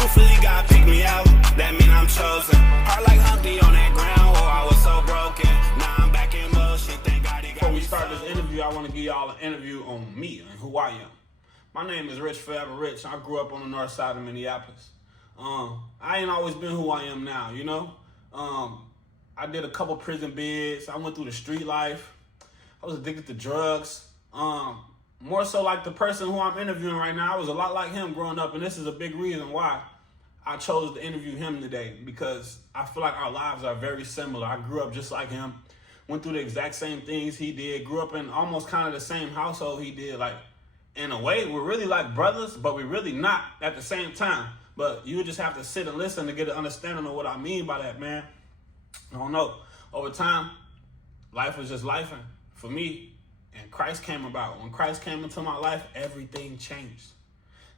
truthfully, God picked me out. That mean I'm chosen. Heart like Humpty on that ground. Oh, I was so broken. Now I'm back in motion. Thank God he got Before we me start this sober. interview, I want to give y'all an interview on me and who I am. My name is Rich Forever Rich. I grew up on the north side of Minneapolis. I ain't always been who I am now, you know? I did a couple prison bids. I went through the street life. I was addicted to drugs. More so like the person who I'm interviewing right now, I was a lot like him growing up, and this is a big reason why I chose to interview him today, because I feel like our lives are very similar. I grew up just like him, went through the exact same things he did, grew up in almost kind of the same household he did. Like, in a way, we're really like brothers, but we're really not at the same time. But you just have to sit and listen to get an understanding of what I mean by that, man. I don't know. Over time, life was just lifing for me, and Christ came about. When Christ came into my life, everything changed.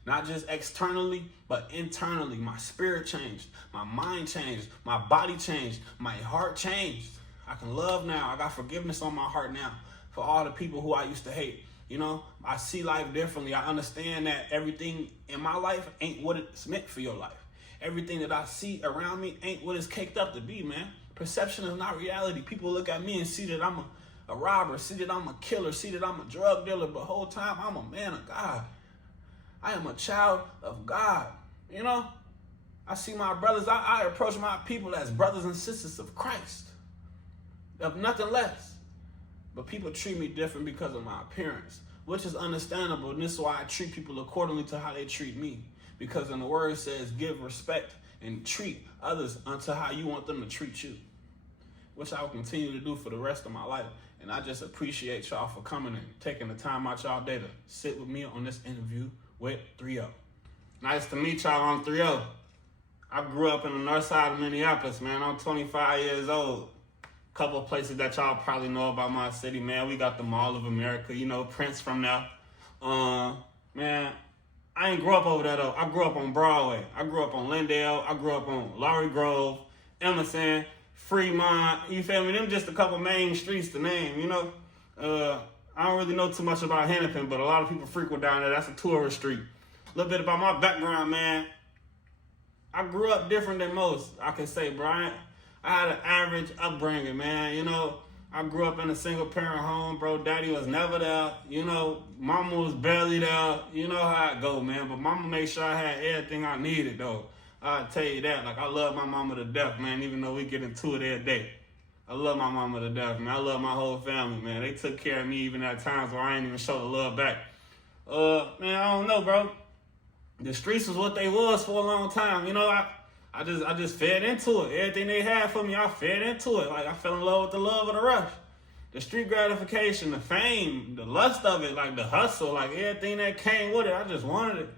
Not just externally, but internally. My spirit changed. My mind changed. My body changed. My heart changed. I can love now. I got forgiveness on my heart now for all the people who I used to hate. You know, I see life differently. I understand that everything in my life ain't what it's meant for your life. Everything that I see around me ain't what it's caked up to be, man. Perception is not reality. People look at me and see that I'm a robber, see that I'm a killer, see that I'm a drug dealer, but the whole time I'm a man of God. I am a child of God. You know, I see my brothers, I approach my people as brothers and sisters of Christ, of nothing less. But people treat me different because of my appearance, which is understandable, and this is why I treat people accordingly to how they treat me. Because in the word says, give respect and treat others unto how you want them to treat you, which I will continue to do for the rest of my life. And I just appreciate y'all for coming and taking the time out y'all day to sit with me on this interview with threeo. Nice to meet y'all on threeo. I grew up in the north side of Minneapolis, man. I'm 25 years old. Couple of places that y'all probably know about my city, man. We got the Mall of America, you know, Prince from there. Man, I ain't grew up over there though. I grew up on Broadway. I grew up on Lindale. I grew up on Laurie Grove, Emerson, Fremont. You feel me? Them just a couple main streets to name, you know. I don't really know too much about Hennepin, but a lot of people frequent down there. That's a tourist street. A little bit about my background, man. I grew up different than most, I can say, Brian. I had an average upbringing, man. You know, I grew up in a single parent home, bro. Daddy was never there. You know, mama was barely there. You know how it go, man. But mama made sure I had everything I needed, though. I'll tell you that. Like, I love my mama to death, man, even though we get into it every day. I love my mama to death, man. I love my whole family, man. They took care of me even at times where I ain't even show the love back. Man, I don't know, bro. The streets was what they was for a long time. You know, I just fed into it. Everything they had for me, I fed into it. Like, I fell in love with the love of the rush. The street gratification, the fame, the lust of it, like the hustle, like everything that came with it, I just wanted it.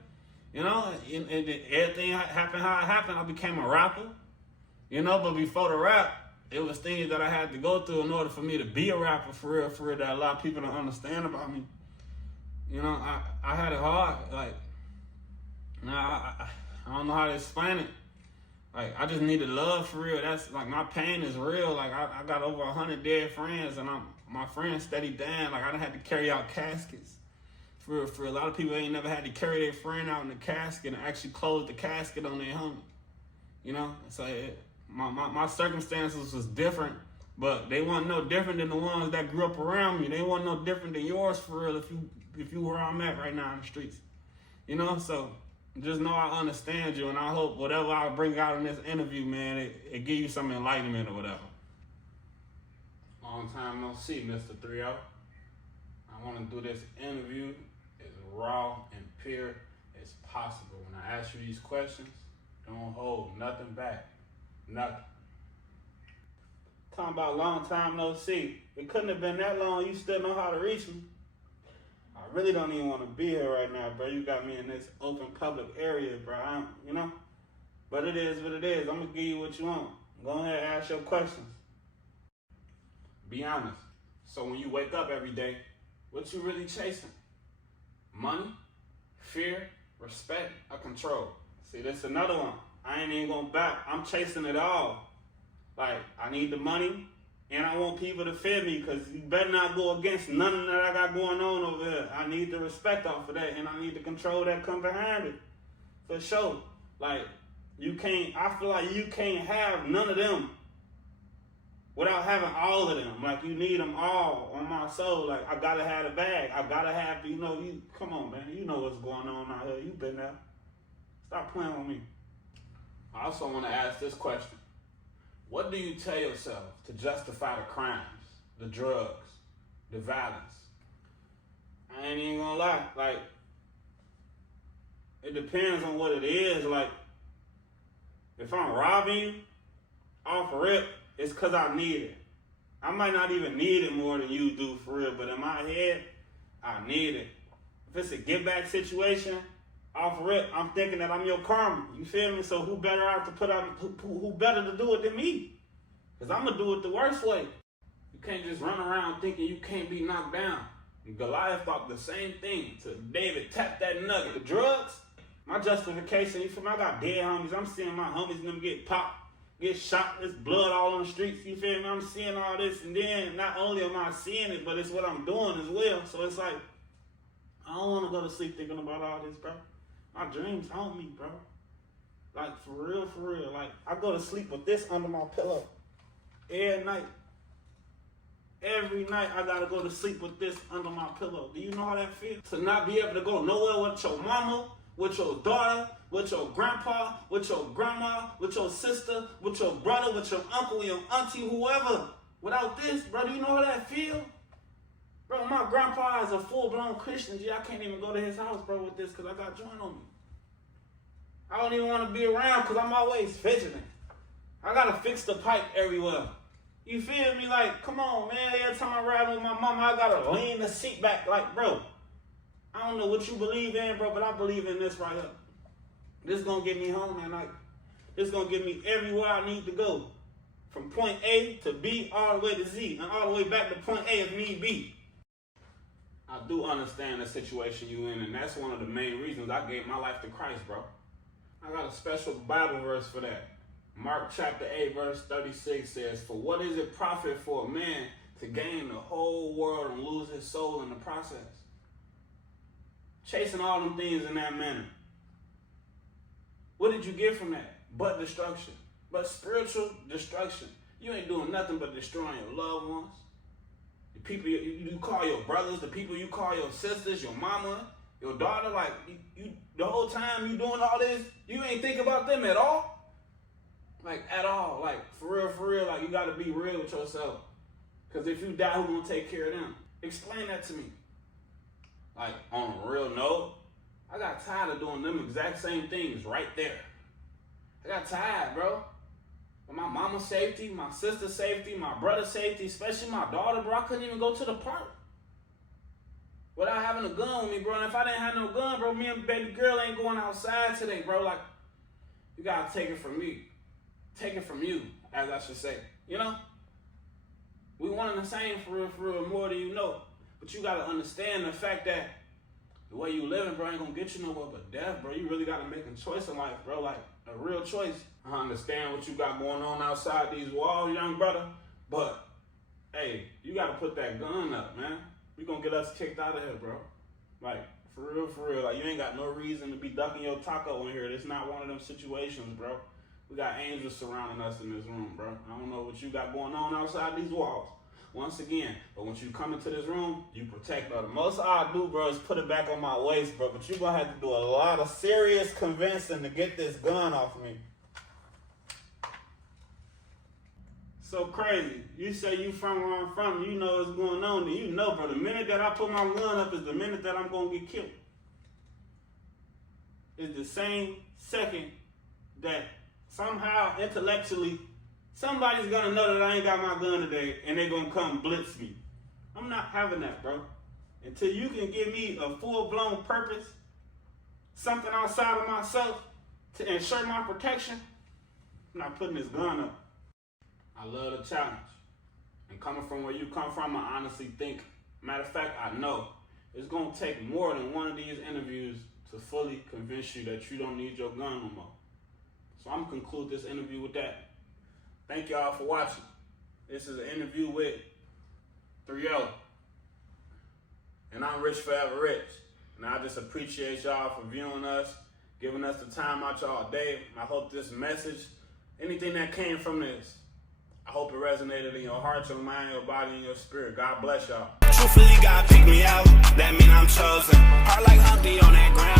You know, and everything happened how it happened. I became a rapper, you know, but before the rap, it was things that I had to go through in order for me to be a rapper for real, that a lot of people don't understand about me. You know, I had it hard. Like, I don't know how to explain it. Like, I just needed love for real. That's like, my pain is real. Like, I got over 100 dead friends, and my friends steady dying. Like, I done had to carry out caskets. For a lot of people ain't never had to carry their friend out in the casket and actually close the casket on their homie. You know, so my circumstances was different, but they weren't no different than the ones that grew up around me. They weren't no different than yours for real if you where I'm at right now in the streets. You know, so just know I understand you, and I hope whatever I bring out in this interview, man, it give you some enlightenment or whatever. Long time no see, Mr. threeo. I want to do this interview as raw and pure as possible. When I ask you these questions, don't hold nothing back. Nothing. Talking about long time no see. It couldn't have been that long. You still know how to reach me. I really don't even want to be here right now, bro. You got me in this open public area, bro. You know? But it is what it is. I'm going to give you what you want. Go ahead and ask your questions. Be honest. So when you wake up every day, what you really chasing? Money, fear, respect, or control? See, that's another one. I ain't even gonna back. I'm chasing it all. Like, I need the money, and I want people to fear me, because you better not go against nothing that I got going on over here. I need the respect off of that, and I need the control that come behind it. For sure. Like, I feel like you can't have none of them without having all of them. Like, you need them all on my soul. Like, I gotta have the bag. I gotta have, come on, man. You know what's going on out here. You been there. Stop playing with me. I also want to ask this question. What do you tell yourself to justify the crimes, the drugs, the violence? I ain't even gonna lie. Like, it depends on what it is. Like, if I'm robbing you off rip, it's because I need it. I might not even need it more than you do for real, but in my head, I need it. If it's a give back situation, off rip, I'm thinking that I'm your karma. You feel me? So who better who better to do it than me? Because I'm going to do it the worst way. You can't just run around thinking you can't be knocked down. Goliath thought the same thing to David. Tap that nugget. The drugs, my justification, you feel me? I got dead homies. I'm seeing my homies and them get popped, get shot. There's blood all on the streets. You feel me? I'm seeing all this. And then not only am I seeing it, but it's what I'm doing as well. So it's like, I don't want to go to sleep thinking about all this, bro. My dreams haunt me, bro. Like, for real, for real. Like, I go to sleep with this under my pillow every night. Every night I gotta go to sleep with this under my pillow. Do you know how that feels? To not be able to go nowhere with your mama, with your daughter, with your grandpa, with your grandma, with your sister, with your brother, with your uncle, your auntie, whoever. Without this, bro, do you know how that feels? Bro, my grandpa is a full-blown Christian. I can't even go to his house, bro, with this because I got joint on me. I don't even want to be around because I'm always fidgeting. I got to fix the pipe everywhere. You feel me? Like, come on, man. Every time I ride with my mama, I got to lean the seat back. Like, bro, I don't know what you believe in, bro, but I believe in this right here. This is going to get me home at night. This is going to get me everywhere I need to go. From point A to B all the way to Z and all the way back to point A if need be. I do understand the situation you in, and that's one of the main reasons I gave my life to Christ, bro. I got a special Bible verse for that. Mark chapter 8, verse 36 says, "For what is it profit for a man to gain the whole world and lose his soul in the process?" Chasing all them things in that manner. What did you get from that? But destruction. But spiritual destruction. You ain't doing nothing but destroying your loved ones. The people you call your brothers, the people you call your sisters, your mama, your daughter, like, you the whole time you doing all this, you ain't think about them at all? Like, at all. Like, for real, like, you gotta be real with yourself. Because if you die, who gonna take care of them? Explain that to me. Like, on a real note, I got tired of doing them exact same things right there. I got tired, bro. But my mama's safety, my sister's safety, my brother's safety, especially my daughter, bro, I couldn't even go to the park without having a gun with me, bro. And if I didn't have no gun, bro, me and baby girl ain't going outside today, bro. Like, you gotta take it from me. Take it from you, as I should say. You know? We one and the same for real, more than you know. But you gotta understand the fact that the way you living, bro, ain't gonna get you nowhere but death, bro. You really gotta make a choice in life, bro. Like, a real choice. I understand what you got going on outside these walls, young brother. But, hey, you gotta put that gun up, man. We gonna get us kicked out of here, bro. Like, for real. Like, you ain't got no reason to be ducking your taco in here. It's not one of them situations, bro. We got angels surrounding us in this room, bro. I don't know what you got going on outside these walls. Once again, but once you come into this room, you protect her. The most I do, bro, is put it back on my waist, bro. But you're going to have to do a lot of serious convincing to get this gun off of me. So crazy. You say you from where I'm from, you know what's going on. You know, bro, the minute that I put my gun up is the minute that I'm going to get killed. It's the same second that somehow, intellectually, somebody's gonna know that I ain't got my gun today and they're gonna come blitz me. I'm not having that, bro. Until you can give me a full-blown purpose, something outside of myself to ensure my protection, I'm not putting this gun up. I love the challenge. And coming from where you come from, I honestly think, matter of fact, I know, it's gonna take more than one of these interviews to fully convince you that you don't need your gun no more. So I'm going to conclude this interview with that. Thank y'all for watching. This is an interview with threeo. And I'm Rich Forever Rich. And I just appreciate y'all for viewing us giving us the time out y'all day. I hope this message, anything that came from this, I hope it resonated in your heart, your mind, your body, and your spirit. God bless y'all. Truthfully, God picked me out. That mean I'm chosen. Heart like Humpty on that ground.